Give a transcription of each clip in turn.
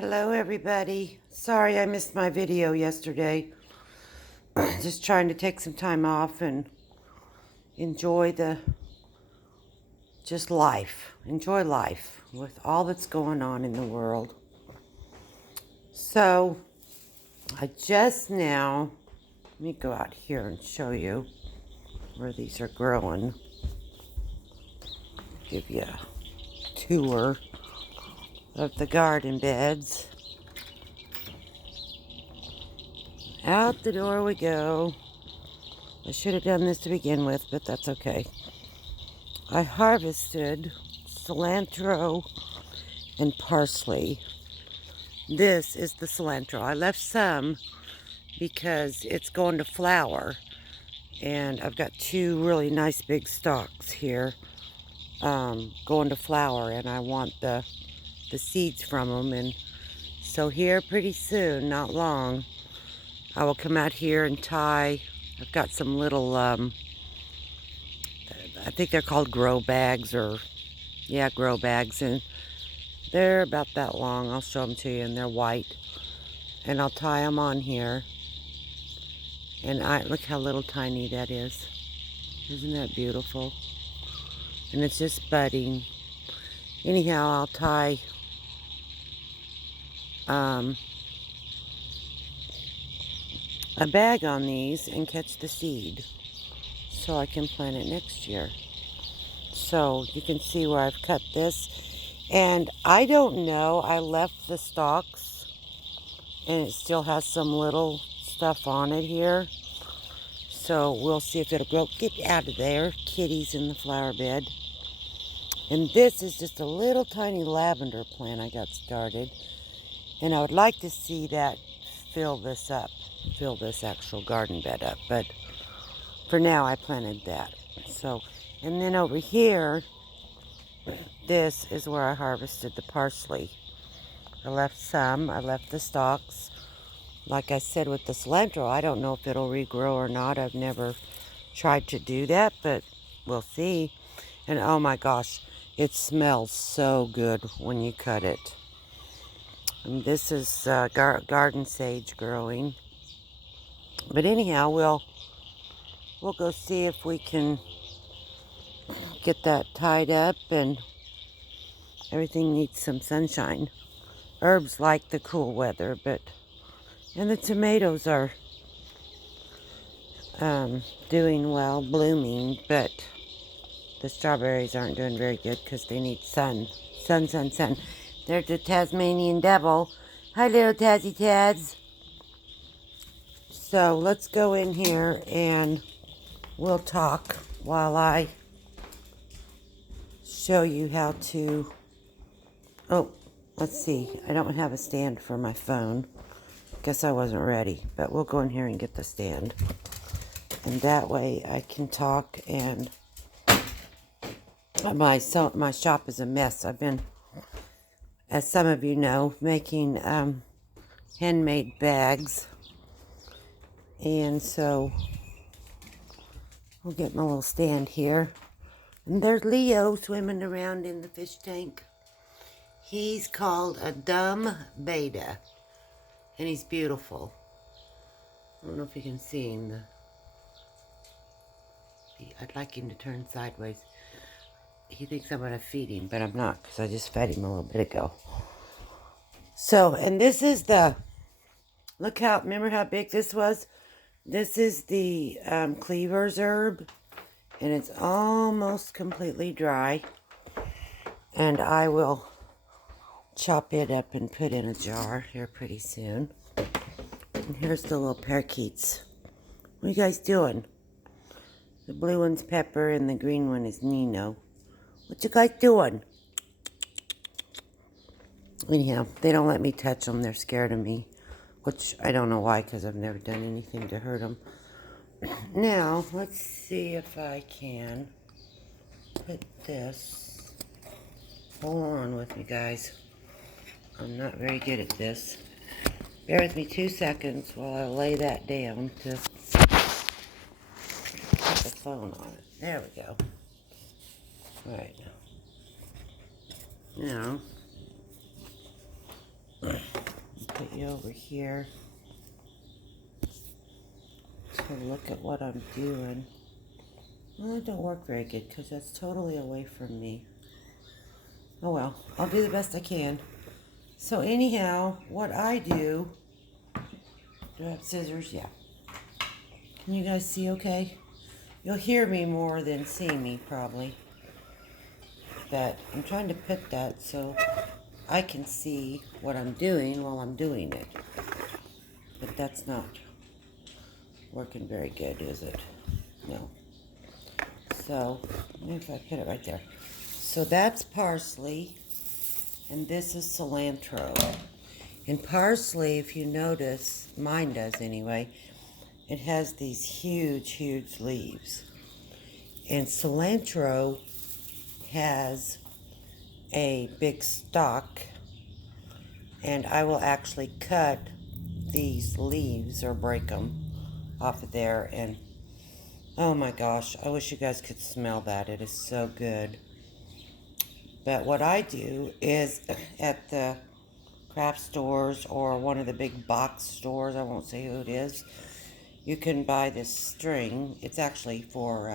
Hello everybody. Sorry I missed my video yesterday. Just trying to take some time off and enjoy life. Enjoy life with all that's going on in the world. So, I just now, let me go out here and show you where these are growing. Give you a tour of the garden beds. Out the door we go. I should have done this to begin with, but that's okay. I harvested cilantro and parsley. This is the cilantro. I left some because it's going to flower. And I've got two really nice big stalks here going to flower. And I want the seeds from them. And so here pretty soon, not long, I will come out here and tie. I've got some little, I think they're called grow bags grow bags. And they're about that long. I'll show them to you, and they're white. And I'll tie them on here. And look how little tiny that is. Isn't that beautiful? And it's just budding. Anyhow, I'll tie a bag on these and catch the seed so I can plant it next year. So you can see where I've cut this. And I don't know, I left the stalks and it still has some little stuff on it here. So we'll see if it'll grow. Get out of there, kitties in the flower bed. And this is just a little tiny lavender plant I got started. And I would like to see that fill this actual garden bed up. But for now, I planted that. So, and then over here, this is where I harvested the parsley. I left the stalks. Like I said with the cilantro, I don't know if it'll regrow or not. I've never tried to do that, but we'll see. And oh my gosh, it smells so good when you cut it. And this is garden sage growing. But anyhow, we'll go see if we can get that tied up, and everything needs some sunshine. Herbs like the cool weather, and the tomatoes are doing well, blooming, but the strawberries aren't doing very good because they need sun. Sun. There's the Tasmanian devil. Hi, little Tazzy Tads. So let's go in here and we'll talk while I show you how to... Oh, let's see. I don't have a stand for my phone. Guess I wasn't ready, but we'll go in here and get the stand. And that way I can talk. And my shop is a mess. I've been, as some of you know, making handmade bags. And so we'll get my little stand here. And there's Leo swimming around in the fish tank. He's called a dumb beta. And he's beautiful. I don't know if you can see him. I'd like him to turn sideways. He thinks I'm going to feed him, but I'm not, because I just fed him a little bit ago. So, and this is remember how big this was? This is the cleaver's herb, and it's almost completely dry. And I will chop it up and put in a jar here pretty soon. And here's the little parakeets. What are you guys doing? The blue one's Pepper and the green one is Nino. What you guys doing? Anyhow, they don't let me touch them. They're scared of me. Which I don't know why, because I've never done anything to hurt them. Now, let's see if I can put this. Hold on with me, guys. I'm not very good at this. Bear with me 2 seconds while I lay that down to put the phone on it. There we go. All right. Now, put you over here to look at what I'm doing. Well, it don't work very good because that's totally away from me. Oh well, I'll do the best I can. So anyhow, what I do I have scissors? Yeah. Can you guys see okay? You'll hear me more than see me probably. But I'm trying to put that so I can see what I'm doing while I'm doing it. But that's not working very good, is it? No. So, if I put it right there. So that's parsley, and this is cilantro. And parsley, if you notice, mine does anyway, it has these huge, huge leaves. And cilantro has a big stalk, and I will actually cut these leaves or break them off of there, and oh my gosh, I wish you guys could smell that. It is so good. But what I do is at the craft stores or one of the big box stores, I won't say who it is, you can buy this string. It's actually for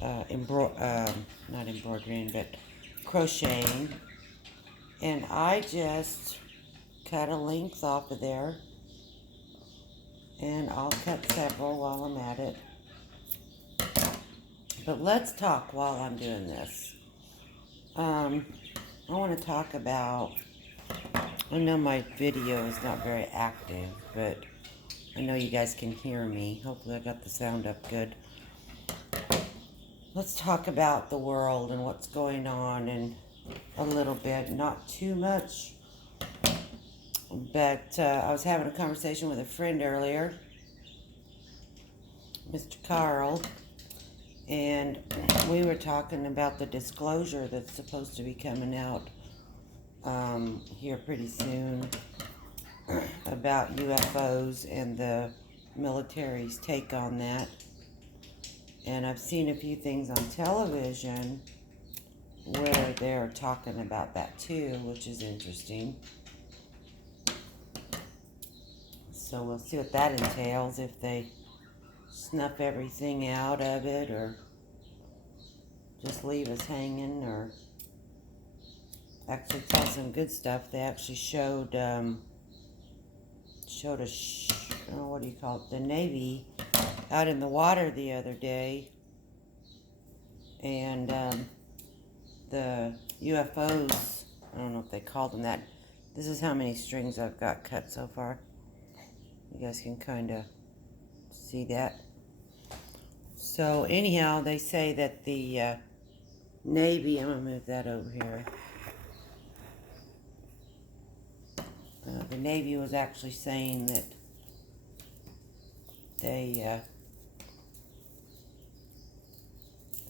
not embroidering, but crocheting. And I just cut a length off of there, and I'll cut several while I'm at it. But let's talk while I'm doing this. I want to talk about, I know my video is not very active, but I know you guys can hear me. Hopefully I got the sound up good. Let's talk about the world and what's going on, and a little bit, not too much. But I was having a conversation with a friend earlier, Mr. Carl, and we were talking about the disclosure that's supposed to be coming out here pretty soon about UFOs and the military's take on that. And I've seen a few things on television where they're talking about that too, which is interesting. So we'll see what that entails, if they snuff everything out of it or just leave us hanging, or actually tell some good stuff. They actually showed what do you call it, the Navy out in the water the other day, and the UFOs, I don't know if they called them that. This is how many strings I've got cut so far. You guys can kind of see that. So anyhow, they say that the Navy, I'm going to move that over here. The Navy was actually saying that they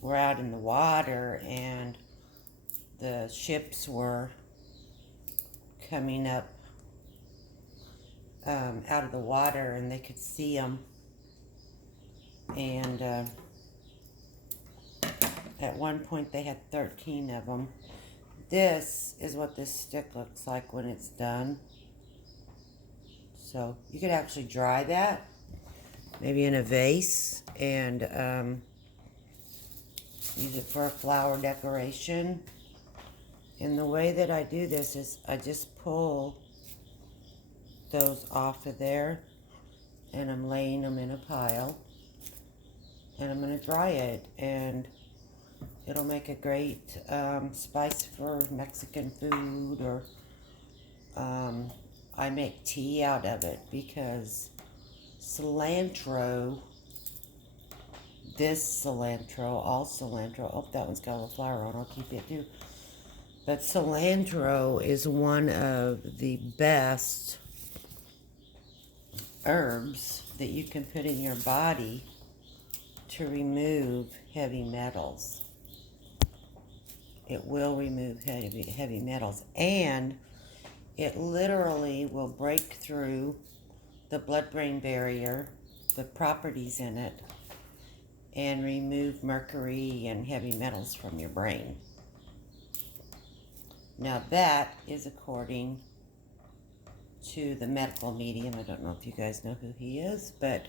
were out in the water, and the ships were coming up out of the water, and they could see them. And at one point they had 13 of them. This is what this stick looks like when it's done. So you could actually dry that, maybe in a vase, and use it for a flower decoration. And the way that I do this is I just pull those off of there, and I'm laying them in a pile, and I'm going to dry it, and it'll make a great spice for Mexican food, or I make tea out of it, because cilantro, all cilantro, oh, that one's got a little flower on, I'll keep it too. But cilantro is one of the best herbs that you can put in your body to remove heavy metals. It will remove heavy metals, and it literally will break through the blood-brain barrier, the properties in it, and remove mercury and heavy metals from your brain. Now that is according to the medical medium. I don't know if you guys know who he is, but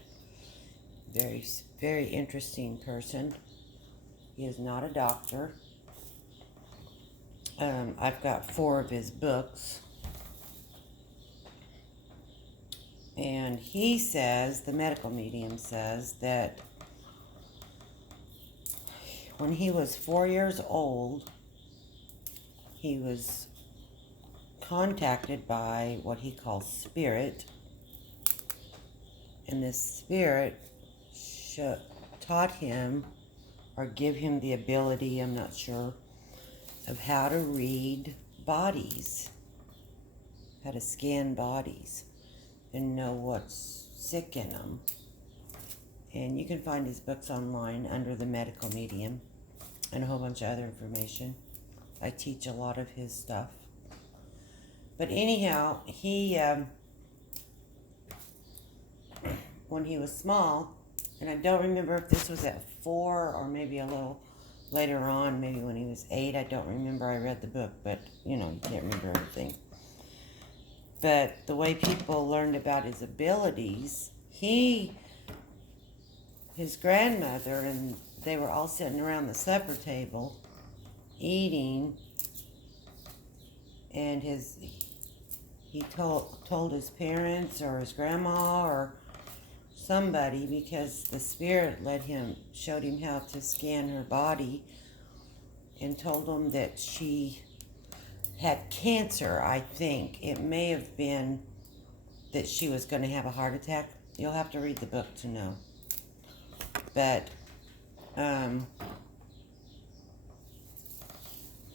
very, very interesting person. He is not a doctor. I've got 4 of his books. And he says, the medical medium says, that when he was 4 years old, he was contacted by what he calls spirit. And this spirit taught him, or give him the ability, I'm not sure, of how to read bodies, how to scan bodies and know what's sick in them. And you can find his books online under the medical medium and a whole bunch of other information. I teach a lot of his stuff. But anyhow, he, when he was small, and I don't remember if this was at 4 or maybe a little later on, maybe when he was 8, I don't remember. I read the book, but, you know, you can't remember everything. But the way people learned about his abilities, his grandmother, and they were all sitting around the supper table eating, and he told his parents or his grandma or somebody, because the spirit showed him how to scan her body, and told him that she had cancer. I think it may have been that she was going to have a heart attack. You'll have to read the book to know. But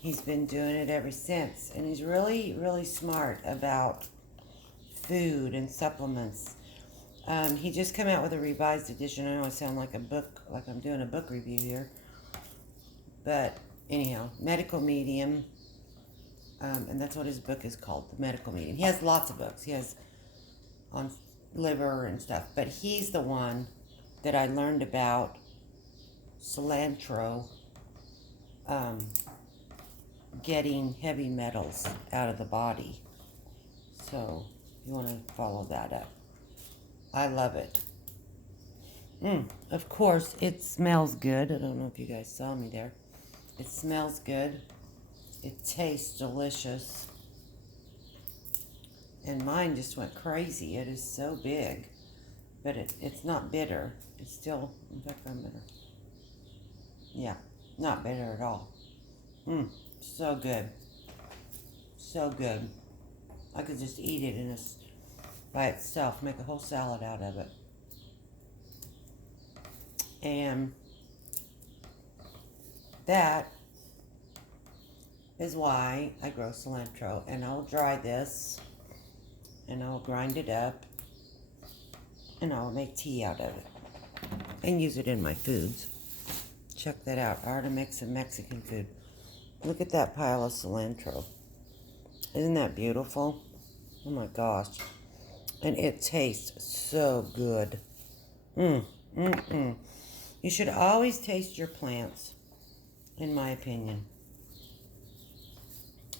he's been doing it ever since, and he's really, really smart about food and supplements. He just came out with a revised edition. I know I sound like I'm doing a book review here, but anyhow, medical medium. And that's what his book is called, The Medical Medium. He has lots of books. He has on liver and stuff. But he's the one that I learned about cilantro getting heavy metals out of the body. So you want to follow that up. I love it. Of course, it smells good. I don't know if you guys saw me there. It smells good. It tastes delicious. And mine just went crazy. It is so big. But it's not bitter. It's still, in fact, I'm bitter. Yeah, not bitter at all. So good. So good. I could just eat it by itself, make a whole salad out of it. And that is why I grow cilantro. And I'll dry this, and I'll grind it up, and I'll make tea out of it and use it in my foods. Check that out. I already make some Mexican food. Look at that pile of cilantro. Isn't that beautiful? Oh my gosh. And it tastes so good. You should always taste your plants, in my opinion.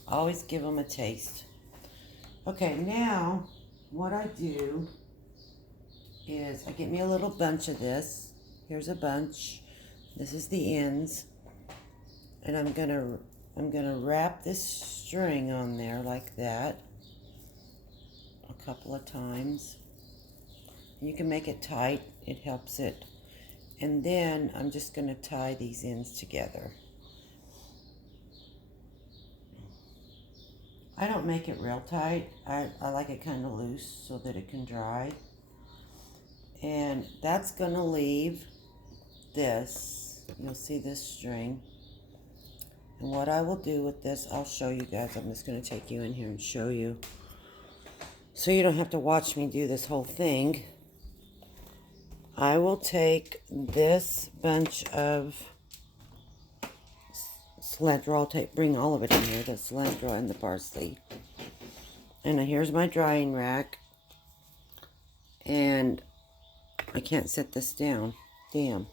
Always give them a taste. Okay, now what I do is I get me a little bunch of this. Here's a bunch. This is the ends. And I'm gonna wrap this string on there like that a couple of times. You can make it tight. It helps it. And then I'm just gonna tie these ends together. I don't make it real tight. I like it kind of loose so that it can dry. And that's going to leave this. You'll see this string. And what I will do with this, I'll show you guys. I'm just going to take you in here and show you. So you don't have to watch me do this whole thing. I will take this bunch of cilantro. I'll bring all of it in here, the cilantro and the parsley. And here's my drying rack. And I can't set this down. Damn.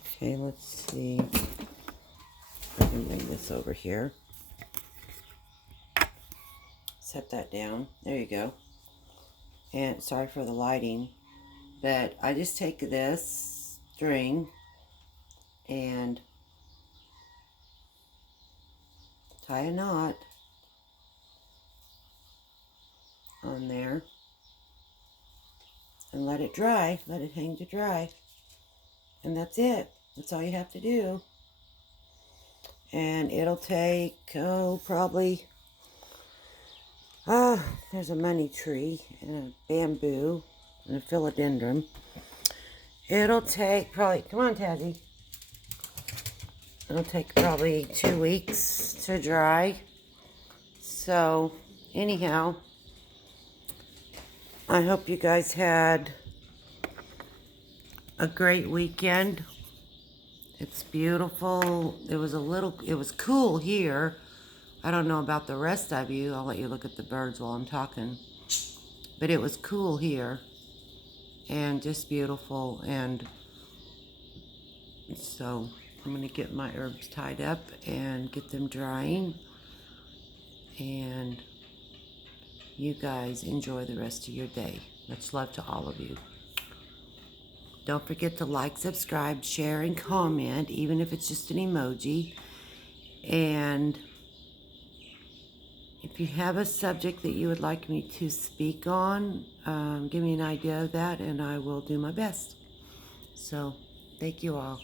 Okay, let's see. I can bring this over here. set that down. There you go. And sorry for the lighting, but I just take this string and tie a knot on there and let it dry, let it hang to dry. And that's it. That's all you have to do. And it'll take, probably, there's a money tree and a bamboo and a philodendron. It'll take probably, come on, Tazzy. It'll take probably 2 weeks to dry. So, anyhow, I hope you guys had a great weekend. It's beautiful. It was cool here. I don't know about the rest of you. I'll let you look at the birds while I'm talking. But it was cool here. And just beautiful. And so I'm going to get my herbs tied up and get them drying. And you guys enjoy the rest of your day. Much love to all of you. Don't forget to like, subscribe, share, and comment, even if it's just an emoji. And if you have a subject that you would like me to speak on, give me an idea of that, and I will do my best. So, thank you all.